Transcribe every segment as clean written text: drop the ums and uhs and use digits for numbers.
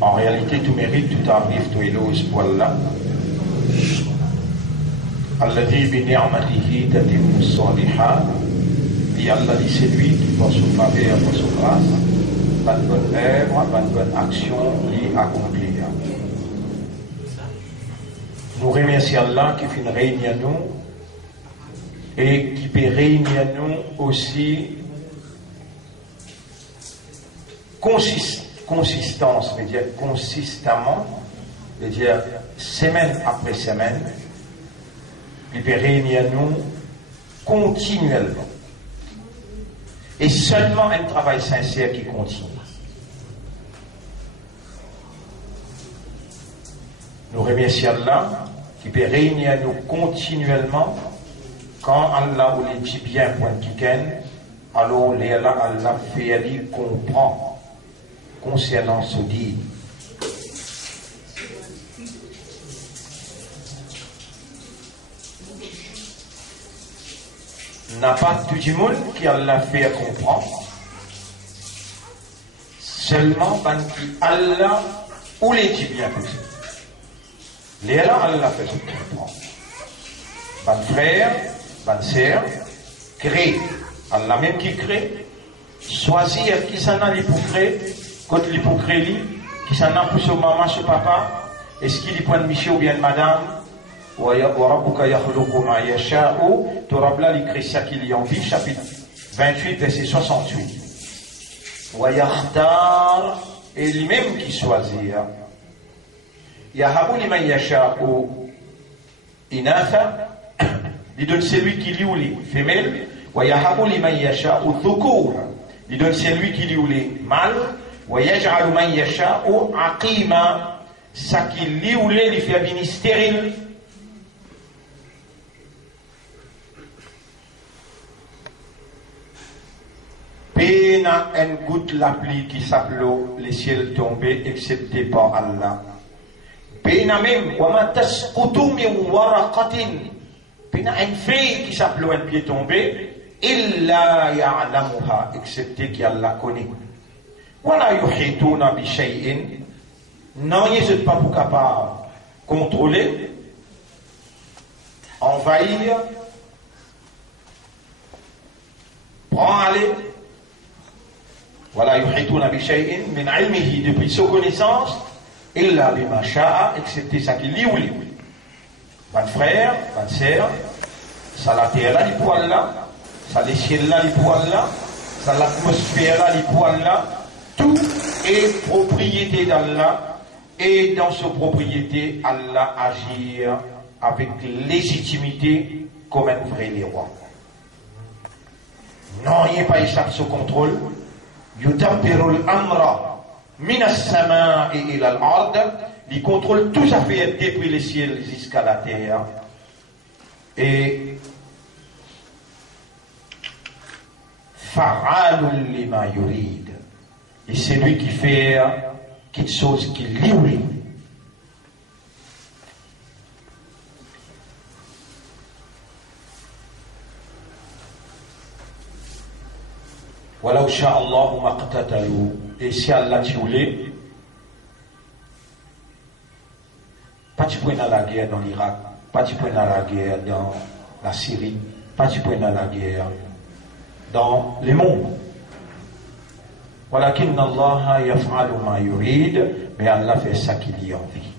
En réalité, tout mérite, tout arrive, tout éloge pour Allah. Alladhi bi ni'matihi tatimmu s-salihat. Dit Allah, c'est lui qui, par son faveur, par son grâce, par une bonne œuvre, par une bonne action, lui accomplir. Nous remercions Allah qui fait une réunion à nous et qui peut réunir à nous aussi consistance, c'est-à-dire consistamment, c'est-à-dire semaine après semaine, il peut réunir à nous continuellement. Et seulement un travail sincère qui continue. Nous remercions Allah qui peut réunir à nous continuellement quand Allah ou les dit bien point qui alors Allah fait aller comprend concernant ce dit. N'a pas tout le monde qui Allah fait comprendre, seulement ban qui Allah ou les dit bien possible. Les Allah fait ce comprendre. Ban frère, ban sœur, crée. Allah même qui crée, choisir qui s'en a pour créer, quand il pour créer, qui s'en a pour son maman, son papa, est-ce qu'il y prend monsieur ou bien madame, ou Rabbuka yakhluqu ma yasha'u, Torabla il crée ça qu'il y a en vie, chapitre 28, verset 68. Wa yakhtar, et lui-même qui choisit. Yahabu liman yasha'u inatha, il donne celui qui lui ou les femelles. وَيَحَبُ لِمَنْ يَشَاءُ الذُّكُورَ il donne celui qui lui ou les mâles وَيَجْعَلُ مَنْ يَشَاءُ عَقِيمًا ça qui lui ou les fait venir stérile. Pena une goutte la pluie qui s'appelle les ciels tombés excepté par Allah. Pena même وَمَا تَسْقُطُ مِنْ وَرَقَةٍ pena une feuille qui s'appelle un pied tombé إلا يعلمها excepté qu'Allah la connaît. ولا يحيطون بشيء non ils sont pas pour capable contrôler, envahir, prendre aller. ولا يحيطون بشيء من علمه depuis sa connaissance إلا بما شاء excepté ça qui lui ou lui. Mon frère, ma sœur, ça la terre là pour Allah. Ça les ciels là, les poils là, ça l'atmosphère là, les poils là, tout est propriété d'Allah et dans cette propriété, Allah agit avec légitimité comme un vrai roi. Non, il n'y a pas échappé sous contrôle. Yutabbiru al-amra min as-sama'i ila al-ard, il contrôle tout ça fait depuis les ciels jusqu'à la terre. Et Fa'alun lima yurid. Et c'est lui qui fait quelque chose qui lui voulait. Walau sha'Allahu maqtatalu. Et si Allah tu voulait, pas tu prends la guerre dans l'Irak, pas tu prends la guerre dans la Syrie, pas tu prends la guerre dans le monde. Walakin Allah yaf'alu ma yurid, mais Allah fait ça qu'il y a envie.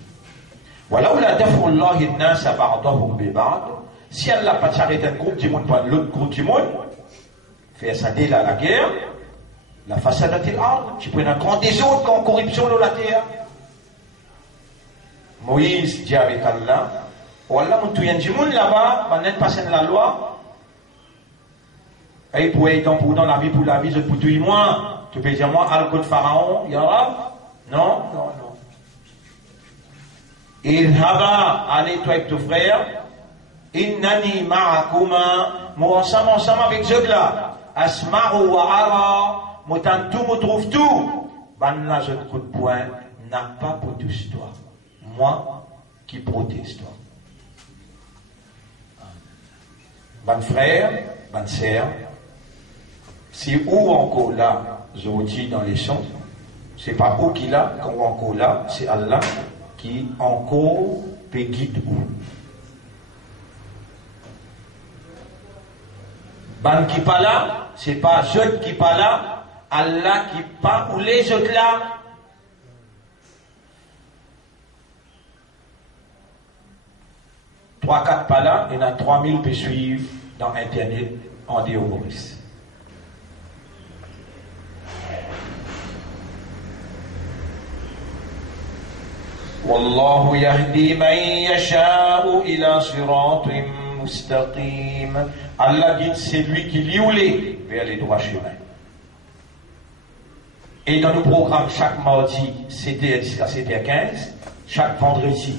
Walaula daf'u Allah an-nas ba'dahum bi ba'd, si Allah pas s'arrêter un groupe du monde par l'autre groupe du monde, fait ça dès là la guerre, la fasadatil ard, tu prends un grand désordre quand corruption dans la terre. Moïse dit avec Allah, Allah mon touyen du monde là-bas, va n'être passé la loi. Et pour être dans la vie, pour la vie, je peux tout moi. Tu peux dire moi, al-Qud Pharaon, Yarab? Non, non, non. Il haba, allez toi avec ton frère. Innani ma'akuma, moi ensemble avec ce là. Asma'u wa ara, moi tant tout, me trouve tout. Ben là, je coup de poing, n'a pas pour tout toi. Moi, qui proteste toi. Ben frère, ben sœur, C'est où encore là, je vous dis dans les sons, c'est pas où qu'il a, quand encore là, c'est Allah qui encore peut guider où. Ban qui pas là, c'est pas je qui pas là, Allah qui pas ou les autres là. Trois, quatre pas là, il y en a 3000 qui suivent dans Internet en Maurice. Wallahu yahdi man yasha'u ila siratin mustaqim. Allah guide celui qui lié vers les droits chemins. Et dans nos programmes, chaque mardi, c'était jusqu'à 7h15, chaque vendredi,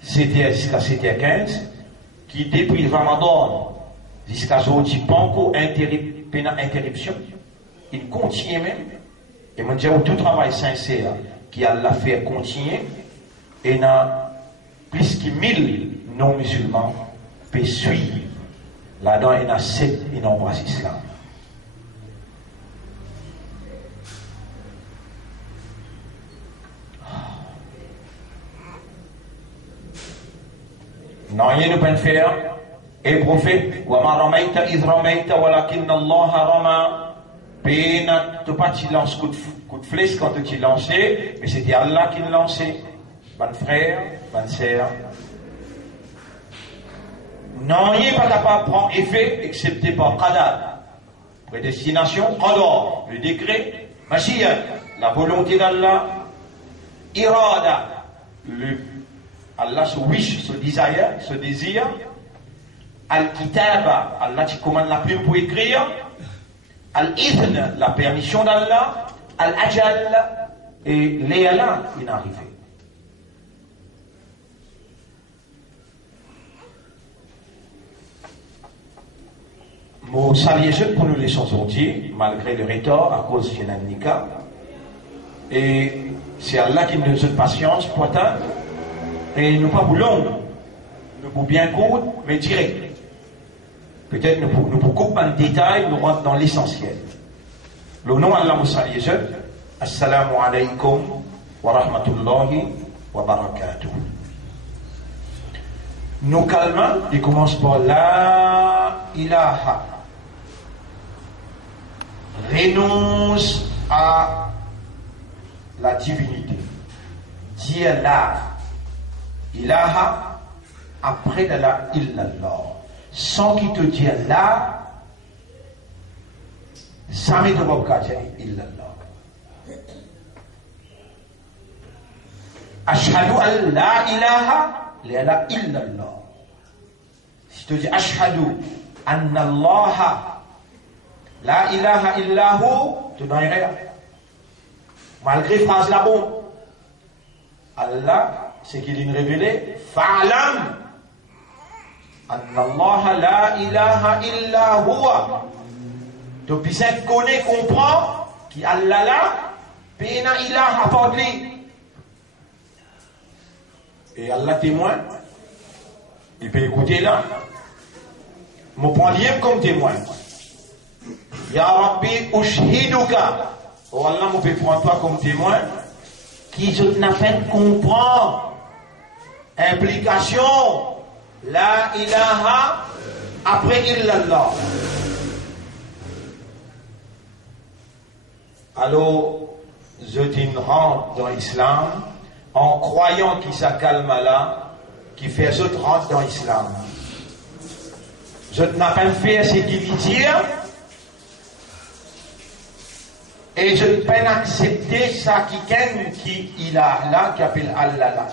c'était jusqu'à 7h15, qui depuis le Ramadan jusqu'à aujourd'hui, pas encore interruption. Il continue même. Et moi, je dis, tout travail sincère qui a l'a fait continuer, et il y a plus que 1000 non-musulmans qui suivre. Là-dedans, il y en a 7 qui embrassent l'islam. Non, rien ne peut faire. Et le prophète, وَمَا رَمَيْتَ إِذْ رَمَيْتَ وَلَكِنَّ اللَّهَ رَمَى. Tu pas tu lances coup de flèche quand tu lancé, mais c'était Allah qui le lançait. Bon frère, bonne sœur. Non, il n'est pas capable de prendre effet, excepté par Qadar. Prédestination, Qadar, le décret, Mashiach, la volonté d'Allah, Irada, Allah se wish, se désir, Al-Kitaba, Allah qui commande la plume pour écrire, Al-Idhn, la permission d'Allah, Al-Ajal, et l'Éala, il est arrivé. Mon saluer jeune pour nous les sortir, malgré le retard à cause de Nika. Et c'est Allah qui nous donne patience pour atteindre. Et nous pas voulons, nous pouvons bien court, mais direct. Peut-être nous pouvons couper un détail, nous rentrons dans l'essentiel. Le nom d'Allah nous salue jeune. Assalamu alaikum wa rahmatullahi wa barakatuh. Nous calmons, il commence par la ilaha. Renonce à la divinité. Dis Allah. Ilaha, après de la illallah. Sans qu'il te dise Allah, jamais de pas dire illallah. Ashhadu an la ilaha la illallah. Si tu dis ashhadu anna Allah la ilaha illahu, tu n'as rien. Malgré phrase là bon. Allah, c'est qu'il est révélé, fa'alam anna Allah la ilaha illa huwa. Donc, ça connaît, comprend qu'Allah là, pena ilaha pas lui. Et Allah témoin, il peut écouter là. Je prends libre comme témoin. Ya Rabbi ushhiduka. Oh Allah, je peux prendre toi comme témoin. Qui je n'a fait comprendre. Implication. La ilaha après illallah. Alors, je rentre dans l'islam en croyant qu'il s'accalme là, qui fait je rentre dans l'islam. Je n'ai pas fait ce qu'il dit et je ne peux pas accepter ça qui il a là, qui appelle Allah là.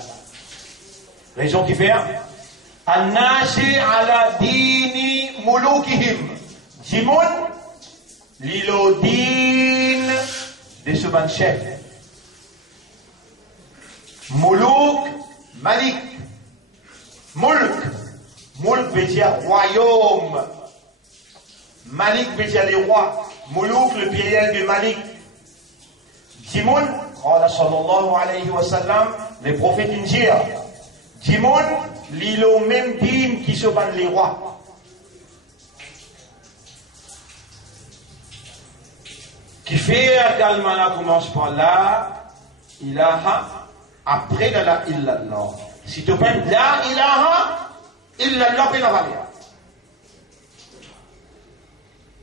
Raison qui fait An-nasi ala dini mulukihim. Jimoun, l'ilo din de ce ban chef. Muluk, Malik. Mulk. Mulk veut dire royaume. Malik veut dire les rois. Muluk, le pluriel de Malik. Jimoun, qala sallallahu alayhi wa sallam, les prophètes disent Jimoun, l'îlot même din qui se bat les rois. Faire d'Almana commence par la ilaha, après la illallah. Si tu penses la ilaha, illallah, puis la valeur.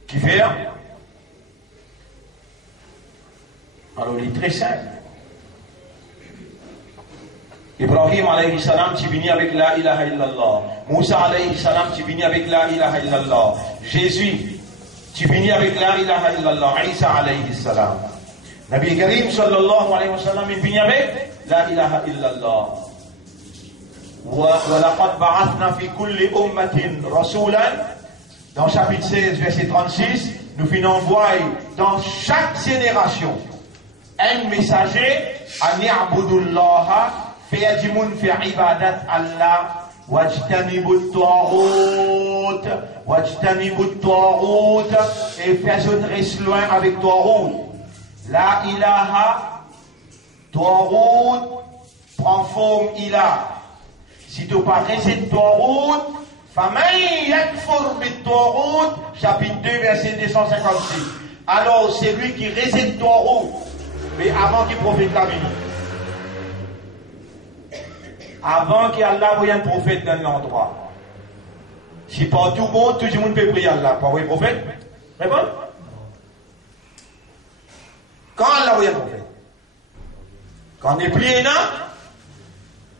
Qui fait? Alors, il est très simple. Ibrahim alayhi salam, tu viens avec la ilaha illallah. Moussa alayhi salam, tu viens avec la ilaha illallah. Jésus, tu viens avec la ilaha illallah. Isa alayhi salam. Nabi Karim sallallahu alayhi wa sallam, il vient avec la ilaha illallah. وَلَقَدْ بَعَثْنَا فِي كُلِّ أُمَّةٍ رَسُولًا. Dans chapitre 16, verset 36, nous finissons envoyer dans chaque génération un messager à ni'budullaha فيجمون في عبادة الله واجتنبوا الطاغوت et faisons loin avec Taghut. La ilaha, Taghut prend forme ilah. Si tu pas réciter Taghut, faman yakfur bit Taghut, chapitre 2 verset 256. Alors c'est lui qui récite Taghut, mais avant qu'il prophète la vie. Avant qu'Allah voie un prophète dans l'endroit. Si partout bon, tout le monde peut prier Allah. Pas oui, prophète? Réponds. Quand Allah voie un prophète? Quand on est plié là,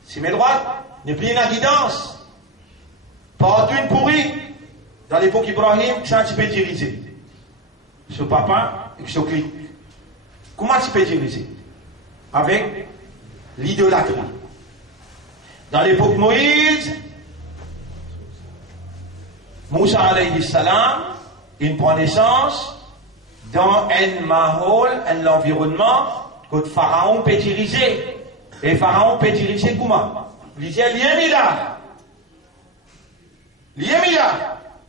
si mes droites, on est plié dans la guidance. Partout une pourrie. Dans l'époque Ibrahim, ça tu peux diriger. Ce papa et ce clic. Comment tu peux diriger? Avec l'idolâtrie. Dans l'époque Moïse, Moussa alayhi salam, il prend naissance dans un mahol, un environnement que le pharaon peut diriger. Et pharaon peut diriger comment? Il dit, l'yamila.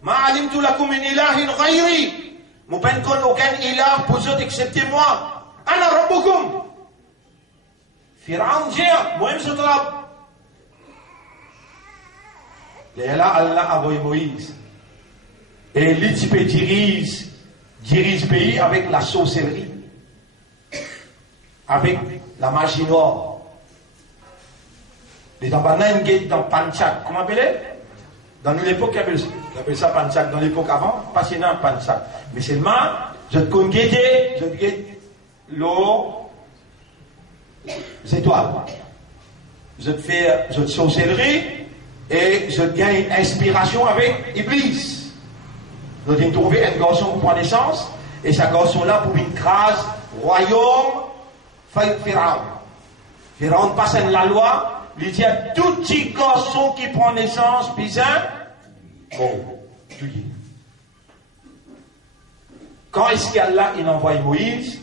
Ma alimtu lakum min ilahin ghayri. Mon pen kon aucun ilah pour eux excepté moi. Ana rabbukum. Pharaon dit, moi-même je te rabb. Et là, Allah a envoyé Moïse. Et lui, tu peux dirige le pays avec la sorcellerie. Avec la magie noire. Les tambanans dans Panchak. Comment appelez? Dans l'époque, on appelle ça Panchak. Dans l'époque avant, pas c'est dans Panchak. Mais seulement, je te connais, je te guette l'eau, les étoiles. Je te fais, je te sorcellerie. Et je gagne inspiration avec Iblis. Nous avons trouvé un garçon pour prendre naissance, et ce garçon-là pour une crase royaume, Pharaon. Pharaon passe la loi, il dit à tout petit garçon qui prend naissance, bizarre, bon, tu dis. Quand est-ce qu'Allah il envoie Moïse?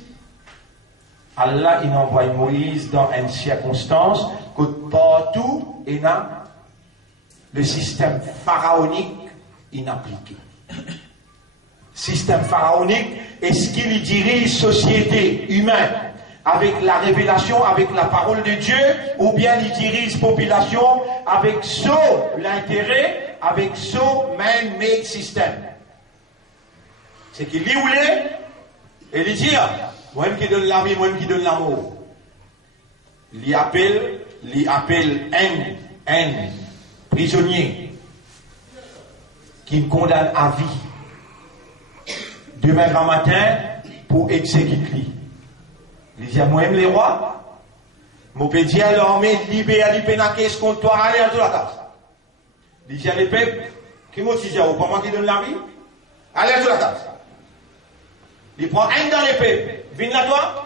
Allah il envoie Moïse dans une circonstance que partout il a le système pharaonique inappliqué. Système pharaonique, est-ce qu'il dirige société humaine avec la révélation, avec la parole de Dieu, ou bien il dirige population avec l'intérêt, avec man-made système? C'est qu'il lit où il est, et il dit, moi-même qui donne la vie, moi-même qui donne l'amour. Il appelle un prisonnier qui me condamne à vie demain grand matin pour exécuter. Il dit à moi-même les rois, mon pédi à l'armée libéré à l'ipénaquès contre toi, allez à toute la case. Il dit à les peuples, qui m'a dit, pas moi qui donne la vie, allez à toute la case. Il prend un dans les peuples, viens là toi,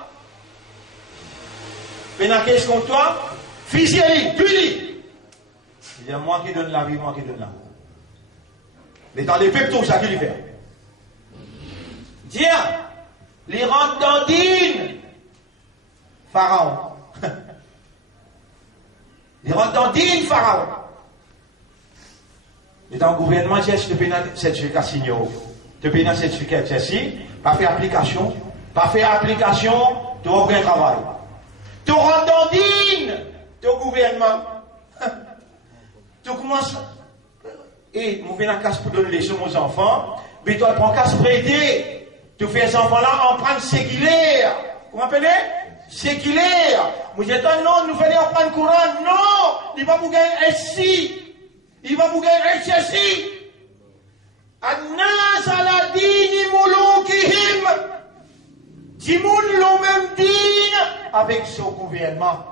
pénaquès contre toi, fusille-lui, tue-lui. Il y a moi qui donne la vie, moi qui donne l'amour. Mais dans les peuples, tout ça qui lui fait. Tiens, les rentrent dans Dine. Pharaon. Les rentrent dans Dine, Pharaon. Et dans le gouvernement, je te paye un certificat signé. Tu payes un certificat ici, pas fait application, tu as un travail. Tu rentres dans Dine, ton gouvernement. Tu commences, et mon viens en casse pour donner les leçons aux enfants, mais toi, tu prends casse prêter. Tu fais ces enfants-là en prendre séculaire. Vous m'appelez? Séculaire. Vous dites, non, nous faisons en prendre courant. Non, il va vous gagner ici. Il va vous gagner ici. Annas ala dini mulukihim. Timoun l'ont même dit avec son gouvernement.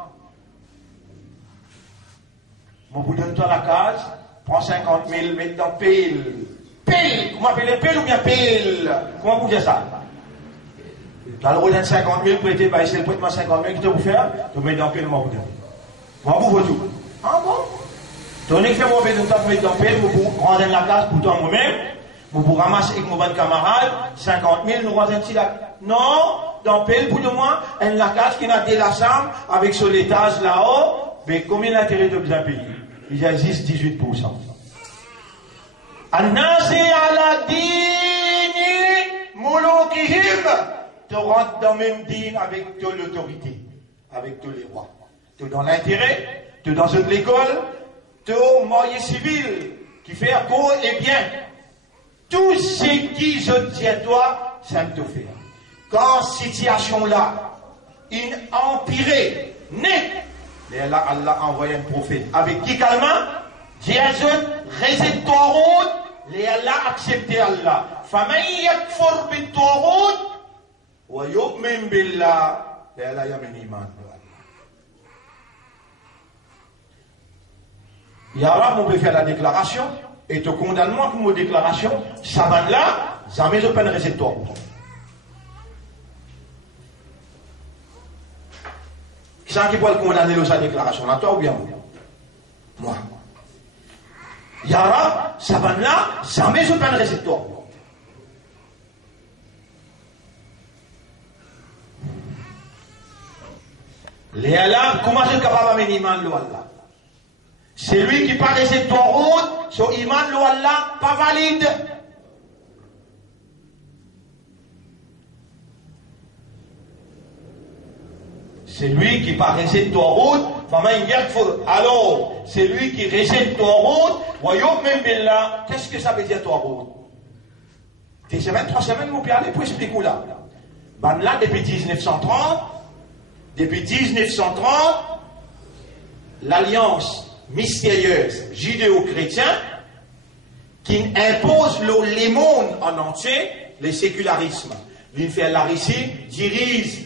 Moi, vous donne toi la case, prends 50 000, mets dans pile. Pile, comment appelez pile ou bien pile? Comment vous dites ça? Tu as le rôle de 50 000, prêter, bah, c'est le prêtement 50 000 que tu vous faire, tu mets dans pile, moi, vous donne. Moi, vous voyez tout. Ah bon? Tu as fait mon bébé, tu mets dans pile, vous rendre la case pour toi moi-même, vous ramasser avec mon bon camarade, 50 000, nous rendons ici la. Non, dans pile, pour de moi, la case qui n'a de la chambre, avec sur l'étage là-haut, mais combien d'intérêt de bien payer? Il existe 18%. Annasi ala dini mulukihim. Tu rentres dans le même dîme avec toute l'autorité, avec tous les rois. Tu es dans l'intérêt, tu es dans l'école, tu es au moyen civil qui fait beau et bien. Tout ce qui je dis à toi, ça me te fait. Quand situation là, une empirée, n'est. Et là, Allah a envoyé un prophète. Avec qui calmement? Jésus, récite ton route. Et Allah a accepté Allah. Faman yakfur bit tawhid wa yu'min billah. Et Allah a mis iman. Yara, on peut faire la déclaration. Et te condamnement pour mon déclaration. Ça va là, jamais je peux pas réciter ton route. Qui est-ce qui peut le condamner de sa déclaration? Là, toi ou bien moi? Yara, ça va là, jamais je peux le récepteur. Les Allah, comment je suis capable de mener iman le Allah? C'est lui qui parle de cette route, son iman le Allah, pas valide. C'est lui qui part réciter ton route, alors, c'est lui qui récite ton route, qu'est-ce que ça veut dire ton route? 2 semaines, 3 semaines, vous pouvez aller pour expliquer là. Ben là, depuis 1930, l'alliance mystérieuse judéo-chrétienne qui impose les mondes en entier, le sécularisme. L'une fait la Russie, dirige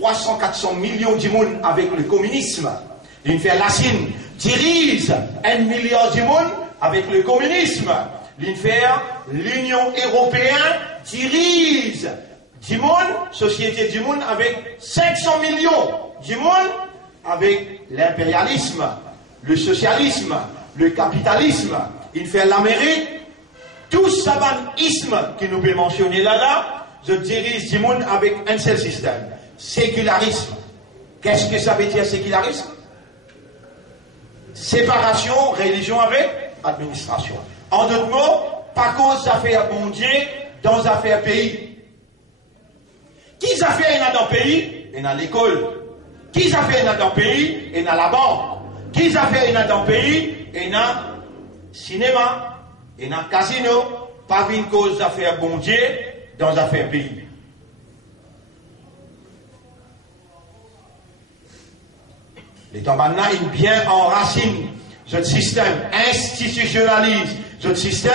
300-400 millions de monde avec le communisme. L'une fait la Chine, dirige 1 milliard de monde avec le communisme. L'une fait l'Union européenne, dirige du monde, société du monde avec 500 millions du monde avec l'impérialisme, le socialisme, le capitalisme. Il fait l'Amérique, tout savanisme qui nous peut mentionner là, je dirige du monde avec un seul système. Sécularisme. Qu'est-ce que ça veut dire sécularisme? Séparation, religion avec administration. En d'autres mots, pas cause d'affaires bon Dieu dans affaires pays. Qui affaires il y a dans le pays? Il y a l'école. Qui affaires il y a dans le pays? Il y a la banque. Qui affaires il y a dans le pays? Il y a cinéma. Il y a casino. Pas une cause d'affaires bon Dieu dans affaires pays. Les temps maintenant, ils bien enracinent ce système, institutionnalise ce système,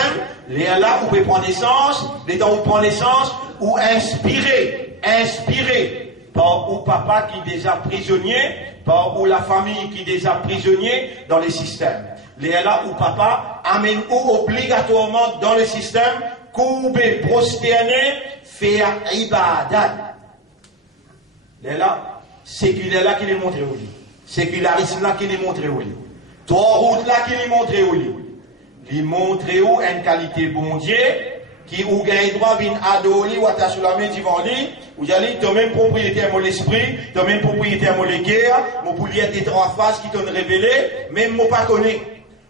les là où vous pouvez prendre naissance, les temps où vous prenez naissance, ou inspiré par ou papa qui est déjà prisonnier, par ou la famille qui est déjà prisonnier dans les systèmes. Les là où papa amène ou obligatoirement dans le système, courber, prosterner, faire ibadat. Les là, séculaire là qui les montre au lit. Sécularisme là qui les montre au lit. Trois routes là qui les montre au lit. Il montre où une qualité bon Dieu qui ou gagne droit vin adoli ou attache la main devant lui ou allez toi même propriétaire mon esprit, toi même propriétaire mon guerre, mon poulier des trois faces qui t'ont révélé, même moi pas connaît.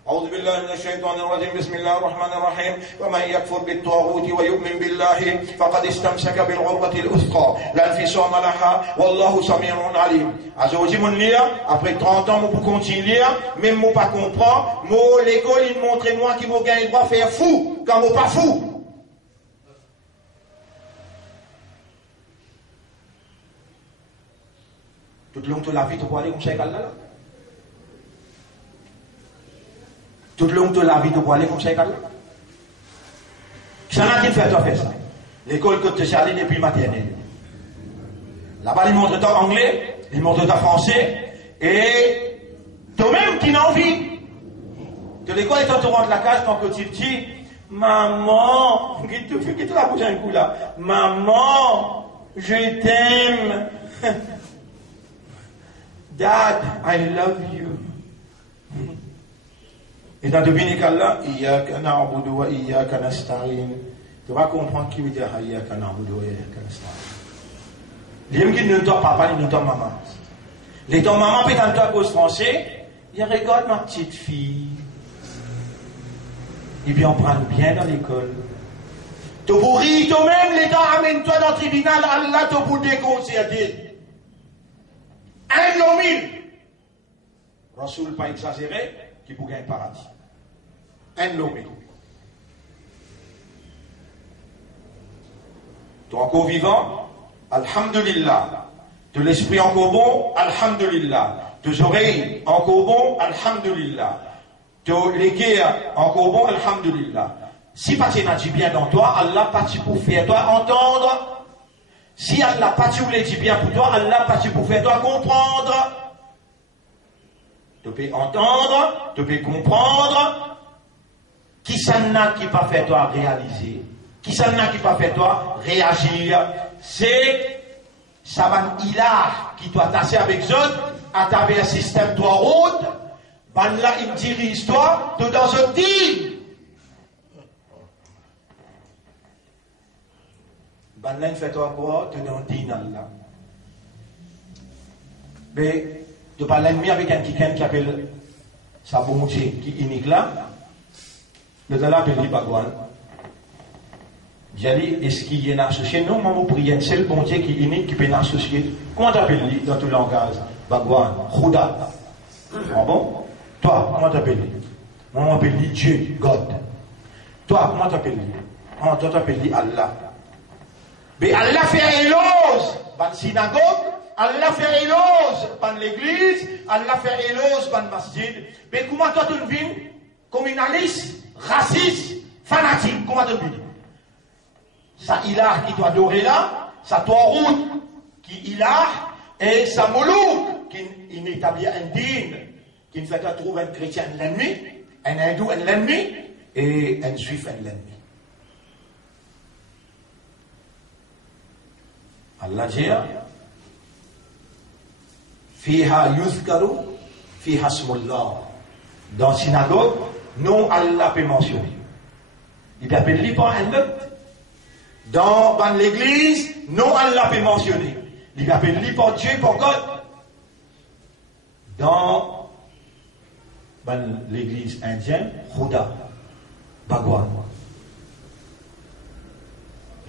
أعوذ بالله من الشيطان الرجيم بسم الله الرحمن الرحيم ومن يكفر بالطاغوت ويؤمن بالله فقد استمسك بالعروة الوثقى لا انفصام لها والله سميع عليم. Ajoji mon lire après 30 ans pour continuer même moi pas comprend moi l'école il montre moi qui me gagne droit faire fou quand moi pas fou. Tout le long de la vie, tu peux aller comme ça, là. Tout le long de la vie, tu peux aller comme ça, là. Ça n'a rien fait, toi, faire ça. L'école que tu es allé depuis maternelle. Là-bas, ils montrent ton anglais, ils montrent ton français, et toi-même qui n'as envie. De l'école, et quand tu rentres la cage, quand tu dis, maman, qui te la bouche un coup là, maman, je t'aime. Dad, I love you. Et dans le Binical là, Iyyaka na'budu wa iyyaka nasta'in. Tu vas comprendre qui veut dire Iyyaka na'budu wa iyyaka nasta'in. Les gens qui ne t'ont papa, ils ne t'ont maman. Les ton maman peut dans toi cause français, il regarde ma petite fille. Il vient prendre bien dans l'école. Tu pourris toi-même, les gens amène-toi dans le tribunal, Allah te pour déconcerter. Un nomil. Rasoul pas exagéré, qui pour gagner paradis. Un nomil. Toi encore vivant, alhamdulillah. De l'esprit encore bon, alhamdulillah. Des oreilles encore bon, alhamdulillah. De l'équerre encore bon, alhamdulillah. Si pas tu n'as dit bien dans toi, Allah pas tu pour faire toi entendre. Si Allah pas tu voulait dire bien pour toi, Allah pas tu pour faire toi comprendre. Tu peux entendre, tu peux comprendre. Qui ça n'a qui pas fait toi réaliser? Qui ça n'a qui pas fait toi réagir? C'est ça va ilah qui doit tasser avec eux à travers un système de route. Ben là, il dirige toi de dans un team. Ben là, il fait toi quoi? Tu dans un team là. Mais de pas l'ennemi avec un qui appelle sa bonté qui est unique là. Le là appelle lui Bagwan. J'ai dit, est-ce qu'il y a un associé? Non, moi, je prie, c'est le bon Dieu qui est unique, qui peut associer. Comment t'appelles-lui dans tout langage? Bagwan, Khuda. Ah bon? Toi, comment t'appelles-lui? Moi, je m'appelle Dieu, God. Toi, comment t'appelles-lui? Toi, t'appelles-lui Allah. Mais Allah fait éloge dans la synagogue, Allah fait éloge dans l'église, Allah fait éloge dans le masjid. Mais comment toi, tu le vis? Communaliste, raciste, fanatique. Comment tu le vis? Sa ilah qui doit adorer là, sa Tawrout qui ilah, et sa Moulouk qui établit un dîne, qui ne fait que trouver un chrétien l'ennemi, un hindou l'ennemi, et un juif l'ennemi. Allah dit, Fiha yuzkaru, fiha smullah. Dans la synagogue, non Allah peut mentionner. Il appelle lui pas un autre. Dans l'église, non Allah peut mentionner. Il appelle lui par Dieu, par God. Dans l'église indienne, Khuda, Bhagwan.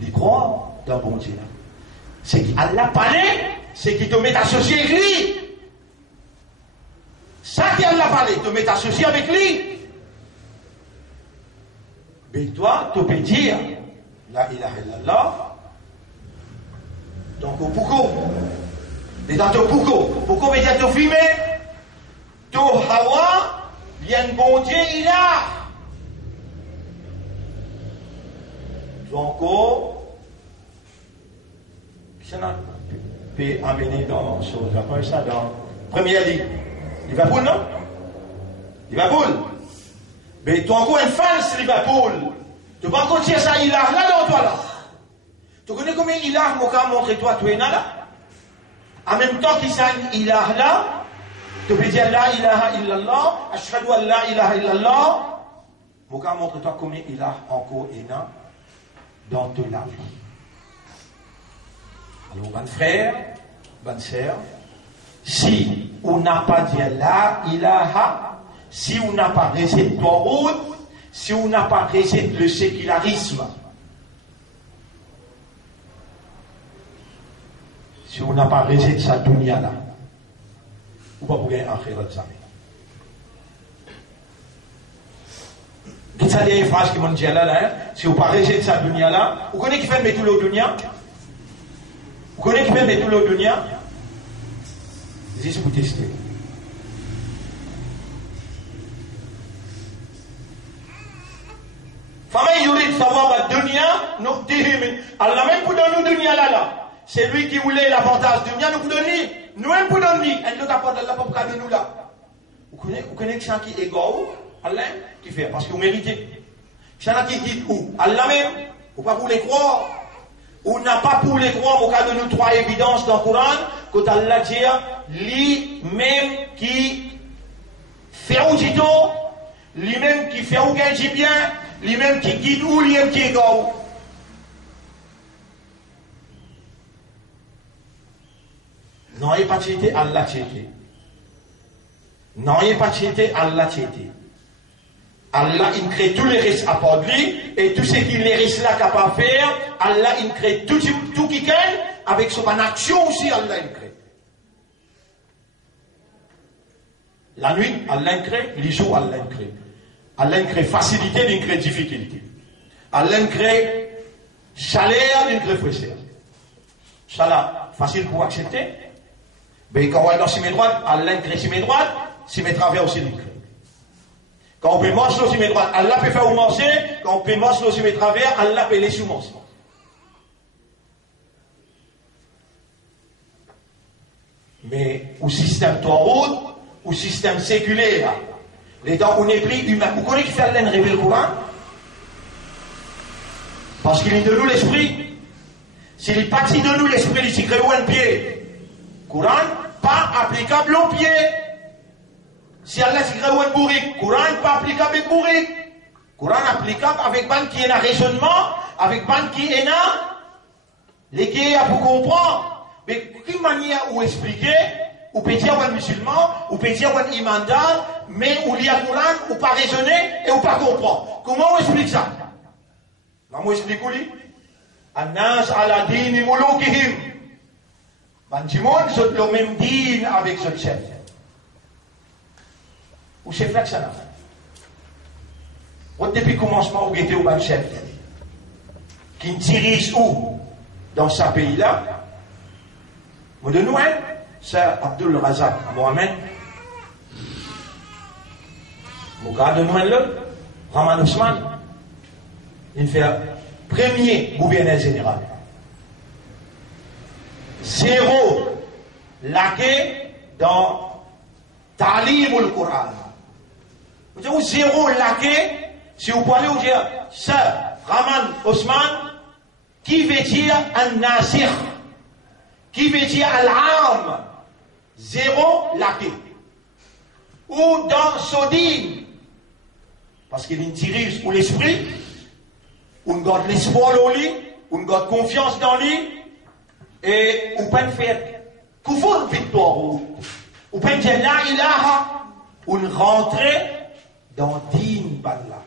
Il croit dans bon Dieu. C'est qu'Allah parlait, c'est qu'il te met associé avec lui. Ça qu'Allah parlait, te met associé avec lui. Mais toi, tu peux dire, la ilaha illallah, donc au pouco. Et dans ton pouco, pourquoi veut dire te filmer? Ton hawa, vient bon Dieu, il a. Donc, ça peut amener dans chose, après ça, dans première ligne. Liverpool, non? Liverpool. Mais tu as encore une false Liverpool. Tu vas encore dire ça, il a là dans toi là. Tu connais combien il a, mon cas, montre-toi, tu es là. En même temps qu'il s'en il a là, tu peux dire la ilaha illallah, ashhadu an la ilaha illallah. Mon cas, montre-toi combien il a encore et là dans toute la vie. Alors, bon frère, bonne sœur, si on n'a pas dit la ilaha, si on n'a pas récité le Tawrout, si on n'a pas récité le sécularisme, si on n'a pas récité sa dunya là, ou pas pour gagner un khairat jamais. Qu'est-ce que c'est une phrase qui m'ont dit là, si on n'a pas récité sa dunya là, vous connaissez qui fait mettre tout le dunya? Vous connaissez qui fait mettre tout le dunya? juste pour tester. Famille yurid savoir la dunya, nous disons, Allah même pour donner nous dunya là. C'est lui qui voulait l'avantage dunya, nous pour donner. Nous même pour donner. Et l'autre apporte Allah pour garder nous là. Vous connaissez ça qui est égal, Allah qui fait, parce que vous méritez. Ça qui dit où? Allah même, ou pas pour les croire. Ou n'a pas pour les croire, au cas de nous trois évidences dans le Coran, quand Allah dit, lui-même qui fait au jito, lui-même qui fait au gagne bien, lui-même qui guide ou lui-même qui est gau. Non, il n'y a pas de chité, Allah chité. Non, il n'y a pas de chité, Allah chité. Allah, il crée tous les risques à part lui, et tout ce qu'il les risques là capable de faire, Allah, il crée tout qui gagne, avec son action aussi, Allah, il crée. La nuit, Allah, il crée, les jours, Allah, il crée. Allah, il crée facilité, il crée difficulté. Allah, il crée chaleur, il crée fraîcheur. Chaleur, facile pour accepter. Mais quand on est dans ses droite, Allah, il crée ses droite, ses travers aussi, il crée. Quand on peut manger aussi mes droites, Allah peut faire ou manger. Quand on peut manger aussi mes travers, Allah peut les sous-manger. Mais au système Tawhid, au système séculaire, les temps où on est pris humain, vous connaissez qui fait Allah révéler le Coran? Parce qu'il est de nous l'esprit. S'il est parti de nous l'esprit, il s'y crée un pied. Coran, pas applicable au pied. Si Allah s'y crée un bourrique, Coran pas applicable avec bourrique. Coran applicable avec ban qui est un raisonnement, avec ban qui est un les qui est pour comprendre. Mais quelle manière où expliquer, ou peut dire un musulman, ou peut dire un imandal, mais où il y a Coran, ou pas raisonner et ou pas comprendre. Comment on explique ça? Comment on explique où lui? Anas ala dini mulukihim. Bantimon, c'est le même din avec ce chef. Ou chef là que ça n'a fait. Depuis le commencement, où était au ban chef, qui dirige où? Dans ce pays-là, moi de nous, c'est Abdul Razak Mohamed. Mon gars de nous, Rahman Ousmane, il fait premier gouverneur général. Zéro laqué dans Talim ou le Coran. Vous dites, zéro laqué, si vous parlez, vous dites, c'est Rahman Ousmane, qui veut dire un nasir, qui veut dire al-am, zéro laqué. Ou dans Sodine, parce qu'il dirige ou l'esprit, on garde l'espoir en lui, on garde confiance dans lui, et on peut faire couvre victoire, on peut dire la ilaha, on rentrer dans Din Balla.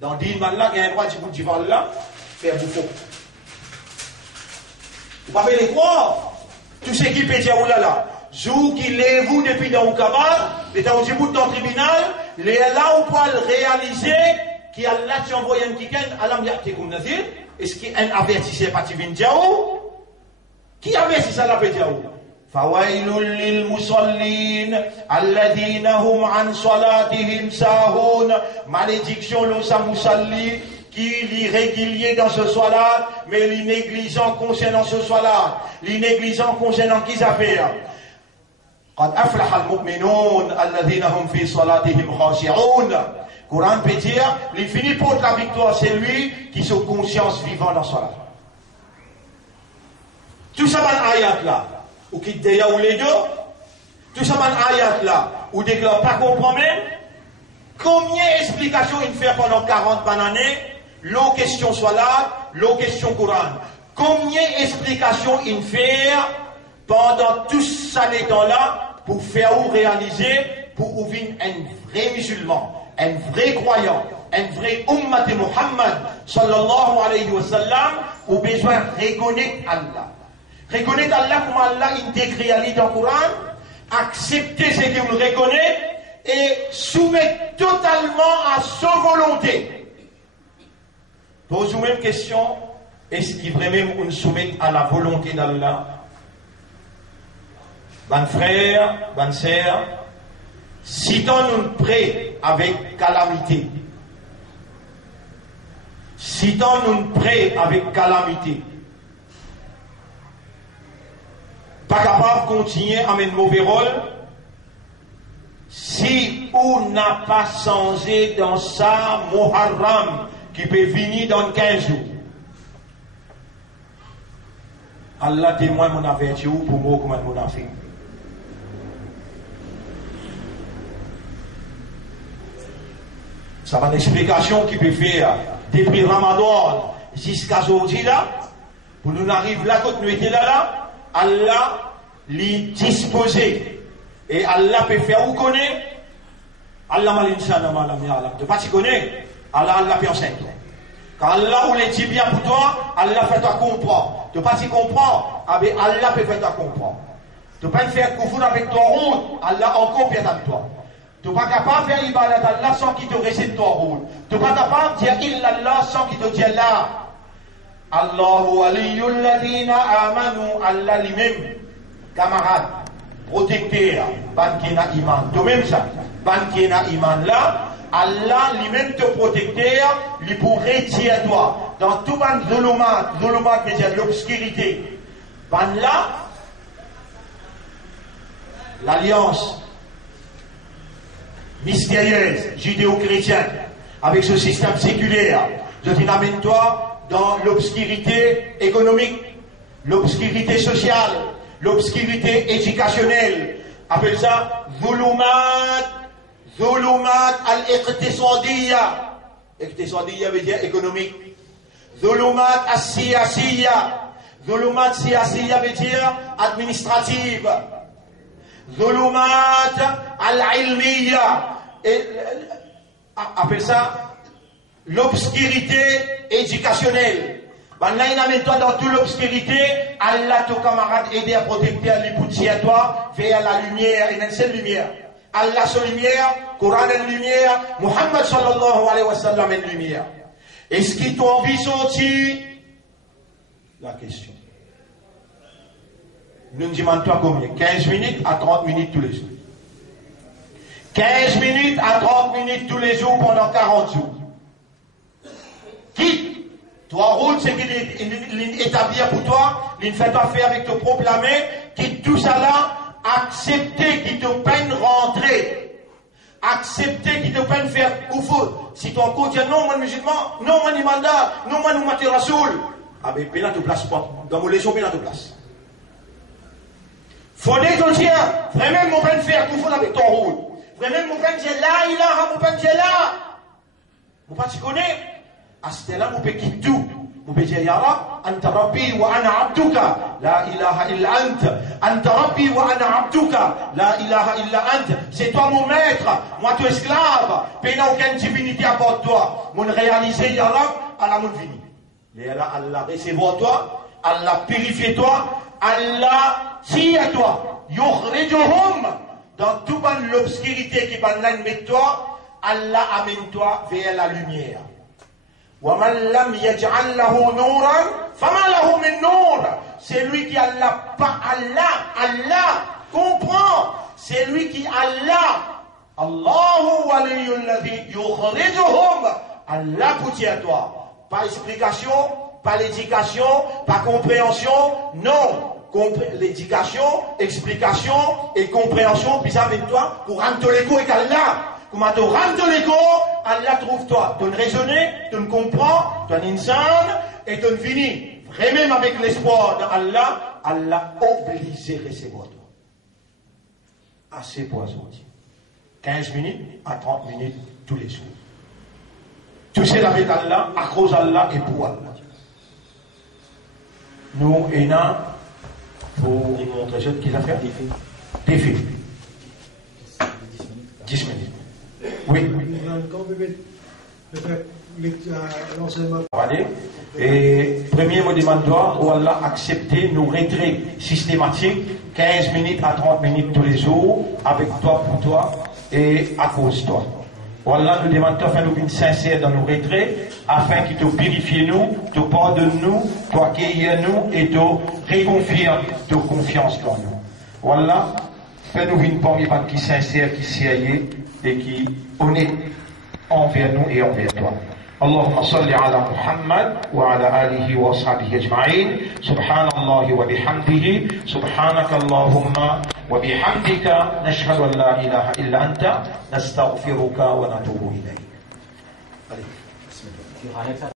Dans Din Balla, il y a un droit de dire là, faire bouffon. Vous pouvez les croire, tout ce qui peut dire oulala, jour qui lève vous depuis dans le cabal, les dans le bout dans le tribunal, les là où peut réaliser qui Allah t'a envoyé un ticket, alam ya'tikum nazir, est-ce qu'il y a un avertisseur parti vin diaou? Qui avertit ça la peut diaou? Fawailul lil musallin, alladhina hum an salatihim sahun, malédiction l'osa musalli, qui l'irrégulier dans ce soir-là, mais les négligents concernant ce soir-là, les négligents concernant qui affaire. قد أفلح المؤمنون الذين هم في صلاتهم خاشعون. Coran peut dire, il finit pour la victoire, c'est lui qui se conscience vivant dans cela. Tout ça, ban ayat là, ou qui déjà ou les deux, tout ça, ban ayat là, ou déclare pas comprendre même, combien d'explications il fait pendant 40 années, l'eau question soit là, l'eau question Coran. Combien d'explications il fait pendant tout ça les temps-là, pour faire ou réaliser, pour ouvrir un vrai musulman, un vrai croyant, un vrai ummat de Muhammad, sallallahu alayhi wa sallam, ou besoin de reconnaître Allah. Reconnaître Allah comme Allah intègre dans le Coran, accepter ce qu'il reconnaît et soumettre totalement à sa volonté. Posez-vous une question, est-ce qu'il vraiment on soumet à la volonté d'Allah? Ban frère, ban sœur, si nous prêts avec calamité, si nous prêts avec calamité, pas capable de continuer à mener mauvais rôle, si on n'a pas changé dans ça, Muharram, qui peut venir dans 15 jours. Allah témoin mon averti pour moi comme mon enfant. Ça va une explication qui peut faire depuis Ramadan jusqu'à aujourd'hui là, pour nous arriver là quand nous étions là, Allah l'y disposé. Et Allah peut faire où connaît. Allah m'a l'insana malam ya Allah. Tu pas t'y connais. Allah peut enseigner. Quand Allah ou les dit bien pour toi, Allah fait toi comprendre. Tu pas t'y comprendre. Allah peut faire toi comprendre. Tu pas faire koufour avec ton route. Allah encore bien avec toi. Tu n'es pas capable de faire ibadat Allah sans qu'il te récite ton rôle. Tu n'es pas capable de dire illallah sans qu'il te dise là. Allahu waliyul ladina amanu. Allah lui-même, camarade, protecteur, bankina iman. Toi-même ça, bankina iman là, Allah lui-même te protecteur, lui pour retirer toi. Dans tout ban zulumat veut dire l'obscurité. Ban là, l'alliance mystérieuse, judéo-chrétienne, avec ce système séculaire, je t'amène toi dans l'obscurité économique, l'obscurité sociale, l'obscurité éducationnelle. Appelle ça Zulumat al-iqtisadiyya. Iqtisadiyya veut dire économique. Zulumat as-siyasiyya. Zulumat siyasiyya veut dire administrative. Zulumat al-ilmiyya. Appelle ça l'obscurité éducationnelle. Maintenant, il amène toi dans toute l'obscurité. Allah, ton camarade, aider à protéger les poussies à toi vers la lumière. Il y a une seule lumière. Allah, son lumière. Coran, une lumière. Muhammad sallallahu alayhi wa sallam, une lumière. Est-ce qu'ils t'ont envie de sortir? La question. Nous demandons toi combien? 15 minutes à 30 minutes tous les jours. 15 minutes à 30 minutes tous les jours pendant 40 jours. Quitte. Toi, route, c'est qu'il est établi pour toi, il fait toi faire avec ton propre la main, quitte tout ça là, accepter qu'il te peine rentrer. Accepter qu'il te peine faire koufour. Si ton coach dit non, moi musulman, non, moi ni mandat, non, moi nous mater rasoul. Ah ben, pénal te place pas. Dans mon légion, pénal te place. Faudrait que tu tiens, vraiment, mon peine faire koufour avec ton rôle. Vraiment, mon peine dire là, il a, mon peine dire là. Mon pas tu connais? À ce là, on peut quitter tout. On peut dire, Ya Rab, Anta Rabbi wa ana abduka, la ilaha illa anta. Anta Rabbi wa ana abduka, la ilaha illa anta. C'est toi mon maître, moi ton esclave. Il n'y a aucune divinité à bord de toi. Mon réalisé, Ya Rab, Allah mon vini. Allah recevoir toi, Allah purifier toi, Allah tire à toi. Yukhrijuhum. Dans toute l'obscurité qui va mettre toi, Allah amène toi vers la lumière. وَمَنْ لَمْ يَجْعَلْ لَهُ نُورًا فَمَا لَهُ مِنْ نُورٍ. C'est lui qui Allah, pas Allah, comprend. C'est lui qui Allah. Allahu waliyyul ladhi yukhrijuhum. Allah pour dire à toi. Pas explication, pas l'éducation, pas compréhension, non. L'éducation, explication et compréhension, puis ça avec toi pour rendre l'écho avec Allah. Comment tu rentres l'écho, Allah trouve toi. Tu raisonner, tu comprends, tu es insan et tu finis. Vraiment avec l'espoir d'Allah, Allah obligé de recevoir toi. Assez pour aujourd'hui. 15 minutes à 30 minutes tous les jours. Tu sais avec Allah, à cause d'Allah et pour Allah. Nous, Ena, pour montrer ce qu'il a fait. Défi. 10 minutes. Oui. Quand vous l'enseignement. Et premier me demande toi, où Allah accepter nos retraits systématiques, 15 minutes à 30 minutes tous les jours, avec toi pour toi et à cause de toi. Où Allah nous demande toi, faire nous sincère dans nos retraits, afin qu'il te purifie nous, te pardonne nous, te accueille nous et te réconfirme ta confiance dans nous. Voilà, fais-nous une parmi les qui sincère, qui sérieux et qui honnête envers nous et envers toi. اللهم صل على محمد وعلى آله وأصحابه أجمعين سبحان الله وبحمده سبحانك اللهم وبحمدك نشهد أن لا إله إلا أنت نستغفرك ونتوب إليك.